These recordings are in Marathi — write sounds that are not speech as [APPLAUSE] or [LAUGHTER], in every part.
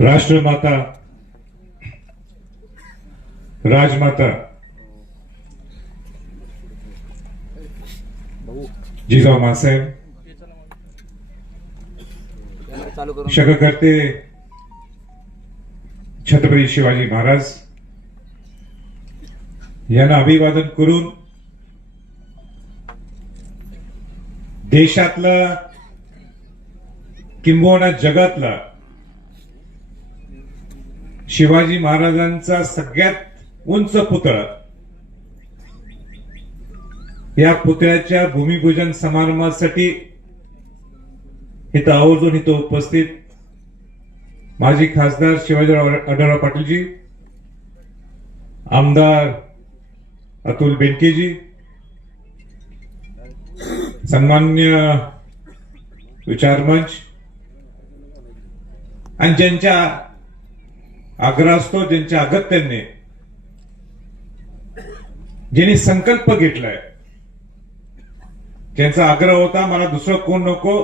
राष्ट्रमाता राजमाता जिजाऊ करून शगकर्ते छत्रपती शिवाजी महाराज यांना अभिवादन करून देशातला किंबहुना जगातला शिवाजी महाराजांचा सगळ्यात उंच पुतळा या पुतळ्याच्या भूमिपूजन समारंभासाठी इथं आवर्जून इथं उपस्थित माजी खासदार शिवाजीराव आढळराव पाटीलजी आमदार अतुल बेनकेजी सन्मान्य विचारमंच आणि ज्यांच्या आग्रहास्तो ज्यांच्या अगत्याने ज्यांनी संकल्प घेतलाय ज्यांचा आग्रह होता मला दुसरं कोण नको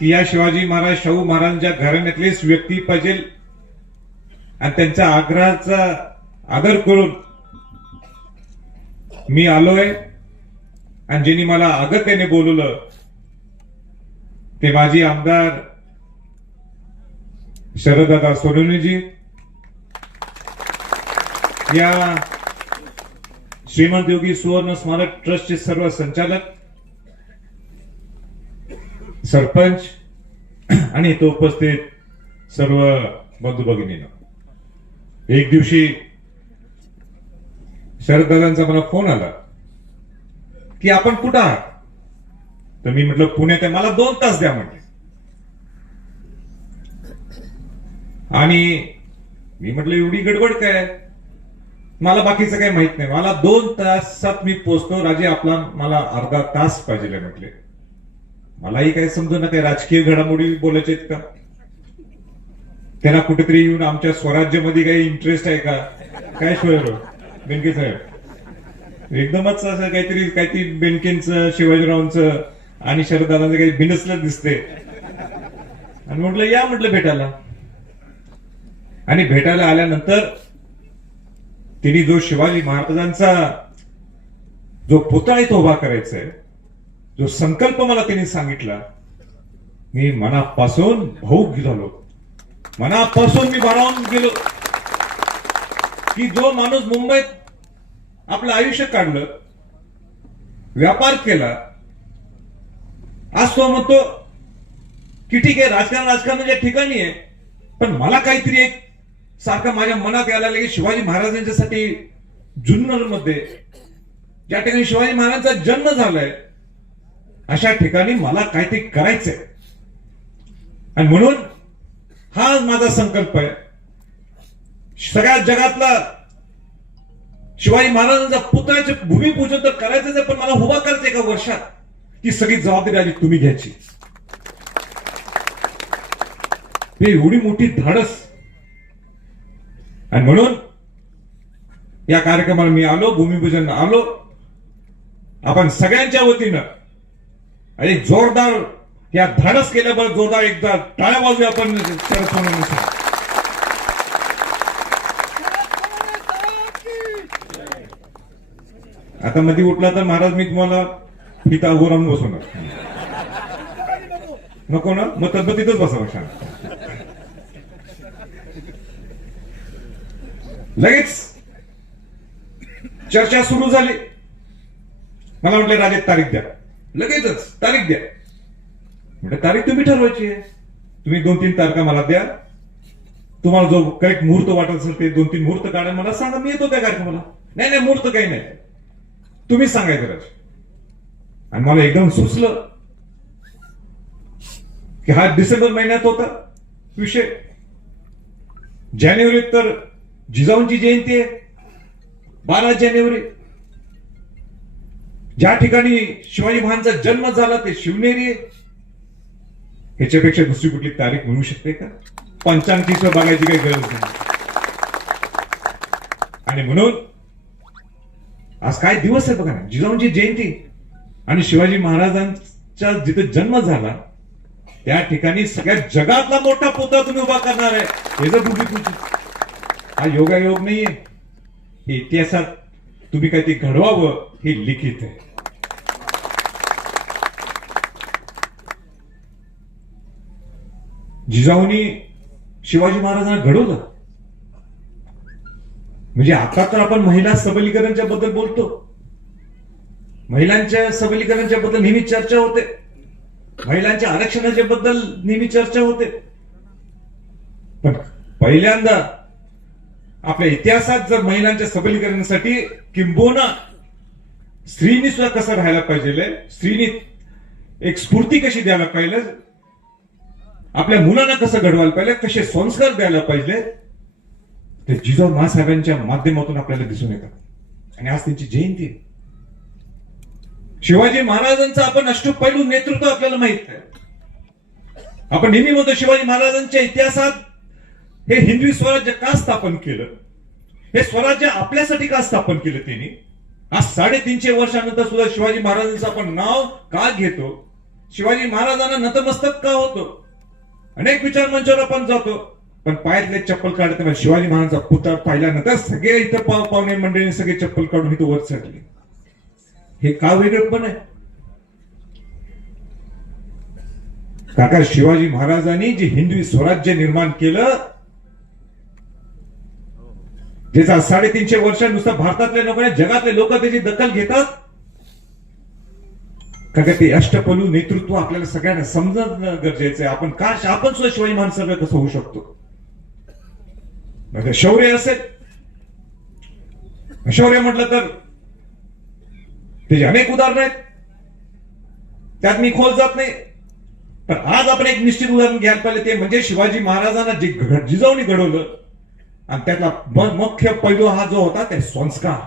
की या शिवाजी महाराज शाहू महाराजांच्या घराण्यातलीच व्यक्ती पाहिजे. आणि त्यांच्या आग्रहाचा आदर करून मी आलोय. आणि ज्यांनी मला आगत्याने बोलवलं ते माझी आमदार शरददादा सोनवणेजी. या श्रीमंत योगी सुवर्ण स्मारक ट्रस्टचे सर्व संचालक सरपंच [CLEARS THROAT] आणि तो उपस्थित सर्व बंधू भगिनीनं. एक दिवशी शरददादांचा मला फोन आला की आपण कुठं आहात? तर मी म्हटलं पुण्यात आहे. मला दोन तास द्या म्हटले. आणि मी म्हटलं एवढी गडबड काय? मला बाकीचं काही माहीत नाही. मला दोन तासात मी पोचतो राजे आपला मला अर्धा तास पाहिजे म्हटले. मलाही काही समजू ना काही राजकीय घडामोडी बोलायचे आहेत का? त्यांना कुठेतरी येऊन आमच्या स्वराज्यामध्ये काही इंटरेस्ट आहे का? काय शोयर बेनके साहेब. एकदमच असं काहीतरी काहीतरी बेनकेंचं शिवाजीरावांचं आणि शरददादांचं काही बिनसलं दिसते आणि म्हटलं या म्हटलं भेटायला. आणि भेटायला आल्यानंतर तिने जो शिवाजी महाराजांचा जो पुतळा इथं उभा करायचा आहे जो संकल्प मला त्यांनी सांगितला मी मनापासून भाऊक झालो. मनापासून मी भारावून गेलो. की जो माणूस मुंबईत आपलं आयुष्य काढलं व्यापार केला आज तो म्हणतो की ठीक आहे राजकारण राजकारणाच्या म्हणजे ठिकाणी आहे पण मला काहीतरी एक सारखं माझ्या मनात यायला लागेल की शिवाजी महाराजांच्यासाठी जुन्नरमध्ये ज्या ठिकाणी शिवाजी महाराजांचा जन्म झालाय अशा ठिकाणी मला काहीतरी करायचंय. आणि म्हणून हा माझा संकल्प आहे. सगळ्या जगातला शिवाजी महाराजांचा पुतळ्याचे भूमिपूजन तर करायचंच आहे पण मला उभा करायचं एका वर्षात. ती सगळी जबाबदारी आली तुम्ही घ्यायची. ते एवढी मोठी धाडस. आणि म्हणून या कार्यक्रमाला मी आलो भूमिपूजन आलो. आपण सगळ्यांच्या वतीनं आणि जोरदार या धाडस केल्याबरोबर जोरदार एकदा टाळ्या वाजूया आपण शरद सोनवणेसाठी. आता मध्ये उठला तर महाराज मी तुम्हाला फिता उभं राहून बसवणार. नको ना? मग तब्येतीतच बसावं शांत. लगेच चर्चा सुरू झाली. मला म्हटलं राजेत तारीख द्या. लगेचच तारीख द्या. म्हटलं तारीख तुम्ही ठरवायची आहे. तुम्ही दोन तीन तारखा मला द्या. तुम्हाला जो करेक्ट मुहूर्त वाटत असेल ते दोन तीन मुहूर्त काढा. मला सांगा मी येतो त्या कार्यक्रमाला? नाही नाही मुहूर्त काही नाही. तुम्हीच सांगायचं राज आणि मला एकदम सुचलं की हा डिसेंबर महिन्यात होता विषय. जानेवारीत तर जिजाऊंची जयंती आहे. बारा जानेवारी. ज्या ठिकाणी शिवाजी महाराजांचा जन्म झाला ते शिवनेरी आहे. ह्याच्यापेक्षा दुसरी कुठली तारीख म्हणू शकते का? पंचांकीचं बघायची काही गरज नाही. आणि म्हणून आज काय दिवस आहे बघा ना? जिजाऊंची जयंती. आणि शिवाजी महाराजांचा जिथे जन्म झाला त्या ठिकाणी सगळ्या जगातला मोठा पुतळा तुम्ही उभा करणार आहे. हे जर तुम्ही हा योगायोग नाहीये. हे इतिहासात तुम्ही काही ते घडवावं हे लिखित आहे. जिजाऊनी शिवाजी महाराजांना घडवलं. म्हणजे आता तर आपण महिला सबलीकरणच्या बद्दल बोलतो. महिलांच्या सबलीकरणच्या बद्दल नेहमी चर्चा होते. महिलांच्या आरक्षणाच्या बद्दल नेहमी चर्चा होते. पण पहिल्यांदा आपल्या इतिहासात जर महिलांच्या सबलीकरणासाठी किंबोना स्त्रीनी सुद्धा कसं राहायला पाहिजे स्त्रीनी एक स्फूर्ती कशी द्यायला पाहिजे आपल्या मुलांना कसं घडवायला पाहिजे कसे संस्कार द्यायला पाहिजे ते जिजाऊ महासाहेबांच्या माध्यमातून आपल्याला दिसून येतात. आणि आज त्यांची जयंती आहे. शिवाजी महाराजांचं आपण अष्टपैलू नेतृत्व आपल्याला माहीत आहे. आपण नेहमी म्हणतो शिवाजी महाराजांच्या इतिहासात हे हिंदवी स्वराज्य का स्थापन केलं? हे स्वराज्य आपल्यासाठी का स्थापन केलं त्यांनी? आज साडेतीनशे वर्षानंतर सुद्धा शिवाजी महाराजांचं आपण नाव का घेतो? शिवाजी महाराजांना नतमस्तक का होतो? अनेक विचार मंचावर आपण जातो. पण पायातले चप्पल काढताना शिवाजी महाराजांचा पुतळा पाहिल्यानंतर सगळे इथं पाव पाहुणे मंडळीने सगळे चप्पल काढून इथं वर चढले. हे का वेगळं पण आहे? काका शिवाजी महाराजांनी जे हिंदवी स्वराज्य निर्माण केलं ज्याचा साडेतीनशे वर्षानुसार भारतातल्या लोकांनी जगातले लोक त्याची दखल घेतात काका ते अष्टपलू नेतृत्व आपल्याला सगळ्यांना समजणं गरजेचं आहे. आपण का आपण सुद्धा शिवाजी माणसाला कसं होऊ शकतो? शौर्य असेल. शौर्य म्हटलं तर त्याची अनेक उदाहरणं आहेत. त्यात मी खोल जात नाही. पण आज आपण एक निश्चित उदाहरण घ्यायला पाहिजे ते म्हणजे शिवाजी महाराजांना जे जिजवणी घडवलं आणि त्यातला मुख्य पैलू हा जो होता ते संस्कार.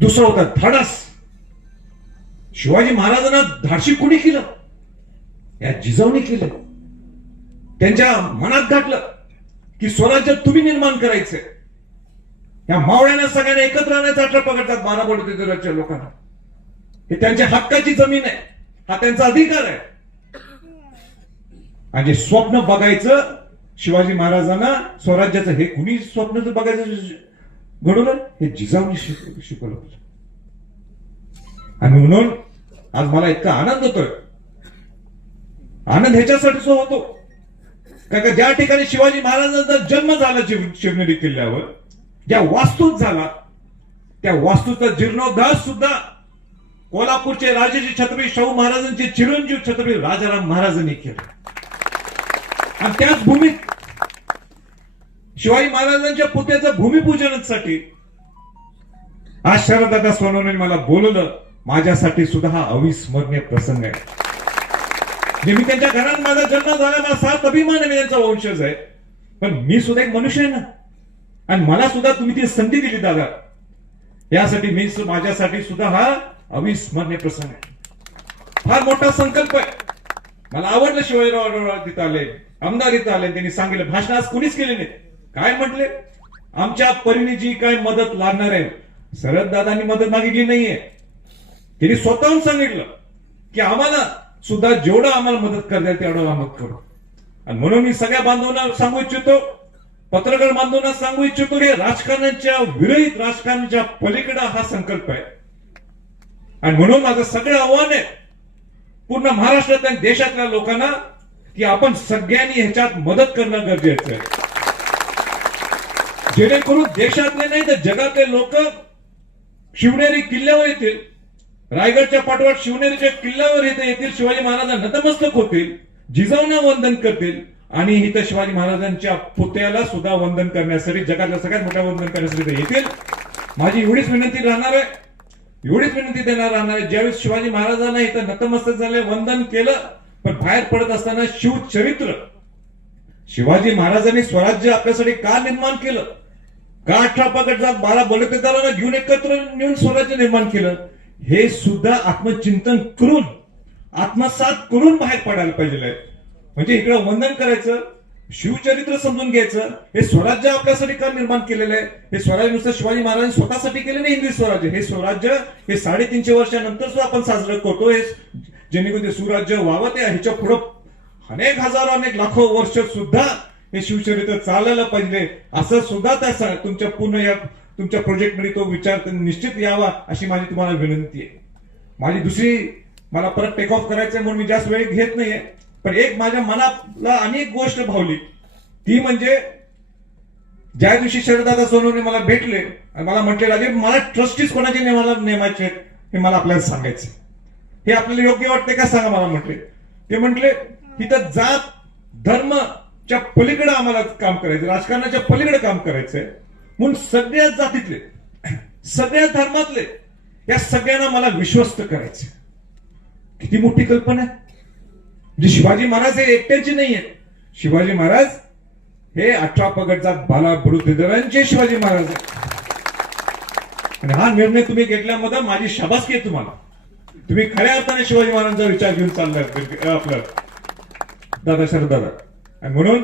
दुसरं होतं धडस. शिवाजी महाराजांना धाडशी कुणी केलं? या जिजाऊने केलं. त्यांच्या मनात घातलं की स्वराज्य तुम्ही निर्माण करायचंय या मावळ्यांना सगळ्यांना एकत्र राहण्याचा अठरा पकडतात बारा बडोदराच्या लोकांना. हे त्यांच्या हक्काची जमीन आहे. हा त्यांचा अधिकार आहे. आणि स्वप्न बघायचं शिवाजी महाराजांना स्वराज्याचं हे कुणी स्वप्न जर बघायचं घडवलं हे जिजाऊने शिकवलं. आणि म्हणून आज मला इतका आनंद होतोय. आनंद ह्याच्यासाठीच होतो. कारण का ज्या ठिकाणी शिवाजी महाराजांचा जन्म झाला शिव- शिवनेरी किल्ल्यावर ज्या वास्तूत झाला त्या वास्तूचा जीर्णोद्धार सुद्धा कोल्हापूरचे राजाचे छत्रपती शाहू महाराजांचे चिरंजीव छत्रपती राजाराम महाराजांनी केलं. आणि त्याच भूमीत शिवाजी महाराजांच्या पुत्याचं भूमिपूजनासाठी आज शरदादा सोनवणे मला बोलवलं. माझ्यासाठी सुद्धा हा अविस्मरणीय प्रसंग आहे. जे मी त्यांच्या घरात माझा जन्म झाला मला सात अभिमान आहे मी त्यांचा वंशज आहे. पण मी सुद्धा एक मनुष्य आहे ना. आणि मला सुद्धा तुम्ही ती संधी दिली दादा. यासाठी मी माझ्यासाठी सुद्धा हा अविस्मरणीय प्रसंग आहे. फार मोठा संकल्प आहे. मला आवडलं शिवाजीराव तिथं आले आमदार इथं आले त्यांनी सांगितलं भाषण आज कुणीच केले नाही काय म्हटले? आमच्या परीने जी काय मदत लागणार आहे? शरद दादांनी मदत मागितली नाहीये. त्यांनी स्वतःहून सांगितलं की आम्हाला सुद्धा जेवढं आम्हाला मदत करता येईल तेवढं आम्हाला मदत करू. आणि म्हणून मी सगळ्या बांधवांना सांगू इच्छितो पत्रकार बांधवांना सांगू इच्छितो की राजकारणाच्या विरहित राजकारणाच्या पलीकडे हा संकल्प आहे. आणि म्हणून माझं सगळं आव्हान आहे पूर्ण महाराष्ट्रातल्या आणि देशातल्या लोकांना की आपण सगळ्यांनी ह्याच्यात मदत करणं गरजेचं आहे. जेणेकरून देशातले नाही तर जगातले लोक शिवनेरी किल्ल्यावर येतील रायगडच्या पाठोपाठ शिवनेरीच्या किल्ल्यावर इथे येतील शिवाजी महाराजांना नतमस्तक होतील जिजाऊना वंदन करतील आणि इथं शिवाजी महाराजांच्या पुतळ्याला सुद्धा वंदन करण्यासाठी जगातल्या सगळ्यात मोठ्या वंदन करण्यासाठी इथे येतील. माझी एवढीच विनंती राहणार आहे. एवढीच विनंती देणार राहणार आहे. ज्यावेळेस शिवाजी महाराजांना इथं नतमस्तक झाले वंदन केलं पण बाहेर पडत असताना शिवचरित्र शिवाजी महाराजांनी स्वराज्य आपल्यासाठी का निर्माण केलं? का अठरा पगड जात बारा बलुतेदारांना घेऊन एकत्र नेऊन स्वराज्य निर्माण केलं? हे सुद्धा आत्मचिंतन करून आत्मसात करून बाहेर पडायला पाहिजे म्हणजे इकडे वंदन करायचं शिवचरित्र समजून घ्यायचं हे स्वराज्य आपल्यासाठी का निर्माण केलेलं आहे? हे स्वराज्य नुसतं शिवाजी महाराजांनी स्वतःसाठी केले नाही हिंदवी स्वराज्य? हे स्वराज्य हे साडेतीनशे वर्षानंतर सुद्धा आपण साजरं करतो. हे जेणेकरून ते सुराज्य व्हावं ते ह्याच्या पुढं अनेक हजारो अनेक लाखो वर्ष सुद्धा हे शिवचरित्र चालायला पाहिजे. असं सुद्धा त्या तुमच्या पूर्ण या तुमच्या प्रोजेक्टमध्ये तो विचार निश्चित यावा अशी माझी तुम्हाला विनंती आहे. माझी दुसरी मला परत टेक ऑफ करायचं म्हणून मी जास्त वेळ घेत नाहीये पण एक माझ्या मनाला अनेक गोष्ट भावली. ती म्हणजे ज्या दिवशी शरदादा सोनवणे मला भेटले आणि मला म्हटले राजे मला ट्रस्टीज कोणाचे नेमाला नेमायचे आहेत हे मला आपल्याला सांगायचं हे आपल्याला योग्य वाटते का? सांगा मला म्हटले. ते म्हटले तिथं जात धर्मच्या पलीकडे आम्हाला काम करायचं राजकारणाच्या पलीकडे काम करायचंय. म्हणून सगळ्या जातीतले सगळ्या धर्मातले या सगळ्यांना मला विश्वस्त करायचे किती मोठी कल्पना आहे. म्हणजे शिवाजी महाराज हे एकट्याचे नाहीये. शिवाजी महाराज हे अठरा पगडचा बाला बरुद्धरांचे शिवाजी महाराज आणि हा निर्णय तुम्ही घेतल्यामध्ये माझी शाबासकी आहे तुम्हाला. तुम्ही खऱ्या अर्थाने शिवाजी महाराजांचा विचार घेऊन चाललाय आपलं दादा शरदादा आणि म्हणून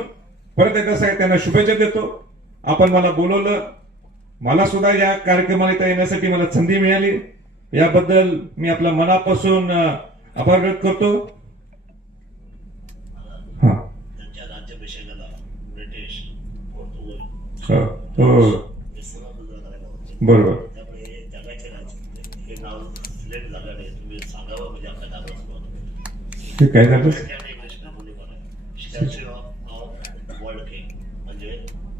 परत एकदा साहेब त्यांना शुभेच्छा देतो. आपण मला बोलवलं मला सुद्धा या कार्यक्रमाला इथं येण्यासाठी मला संधी मिळाली. याबद्दल मी आपल्या मनापासून आभार व्यक्त करतो. हा. त्यांच्या राज्याभिषेकाला ब्रिटिश पोर्तुगल हो, हो हे सर्व बदल करायला होते बरोबर त्यामुळे हे जगाचे राज्य हे नाव सिलेक्ट झालं नाही तुम्ही सांगावं म्हणजे आपल्या गावात सुरुवात होईल. हे काय झालं त्याने इंग्लिशमध्ये पण आहे स्टॅच्यू ऑफ वर्ल्ड किंग म्हणजे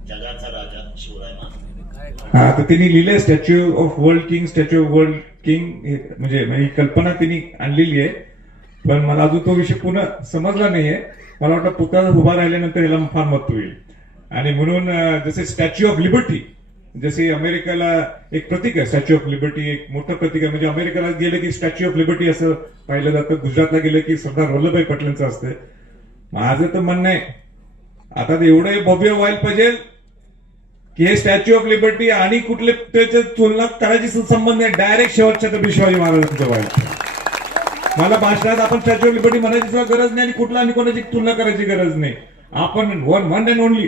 जगाचा राजा शिवराय महाराज हा तर त्यांनी लिहिलंय statue of world king statue of world king म्हणजे ही कल्पना त्यांनी आणलेली आहे. पण मला अजून तो विषय पुन्हा समजला नाहीये. मला वाटतं पुतळा उभा राहिल्यानंतर याला फार महत्त्व होईल आणि म्हणून जसे स्टॅच्यू ऑफ लिबर्टी जसे अमेरिकेला एक प्रतीक आहे स्टॅच्यू ऑफ लिबर्टी एक मोठं प्रतीक आहे. म्हणजे अमेरिकेला गेलं की स्टॅच्यू ऑफ लिबर्टी असं पाहिलं जातं. गुजरातला गेलं की सरदार वल्लभभाई पटेलांचं असतं. माझं तर म्हणणं आहे आता एवढं भव्य व्हायला पाहिजे की हे स्टॅच्यू ऑफ लिबर्टी आणि कुठले त्याच्या तुलना करायची संबंध नाही. डायरेक्ट शेवट तर शिवाजी महाराजांच्या व्हायला मला भाषणात आपण स्टॅच्यू ऑफ लिबर्टी म्हणायची सुद्धा गरज नाही आणि कुठला आणि कोणाची तुलना करायची गरज नाही. आपण one one and only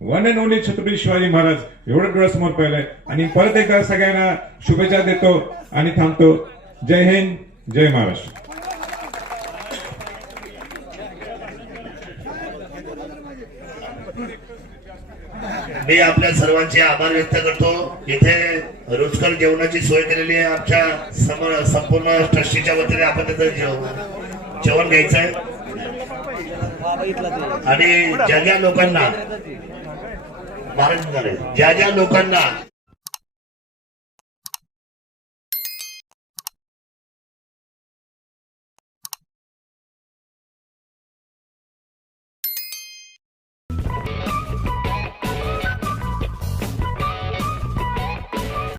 one and only Chhatrapati Shivaji Maharaj एवढं डोळ्यासमोर पाहिलंय. आणि परत एकदा सगळ्यांना शुभेच्छा देतो आणि थांबतो. जय हिंद जय महाराष्ट्र. मी आपल्या सर्वांचे आभार व्यक्त करतो. इथे रुचकर जेवणाची सोय केलेली आहे. आमच्यासमोर संपूर्ण ट्रस्टीच्या वतीने आपण तिथं जेवण घ्यायचं आहे आणि ज्या ज्या लोकांना महाराज ज्या ज्या लोकांना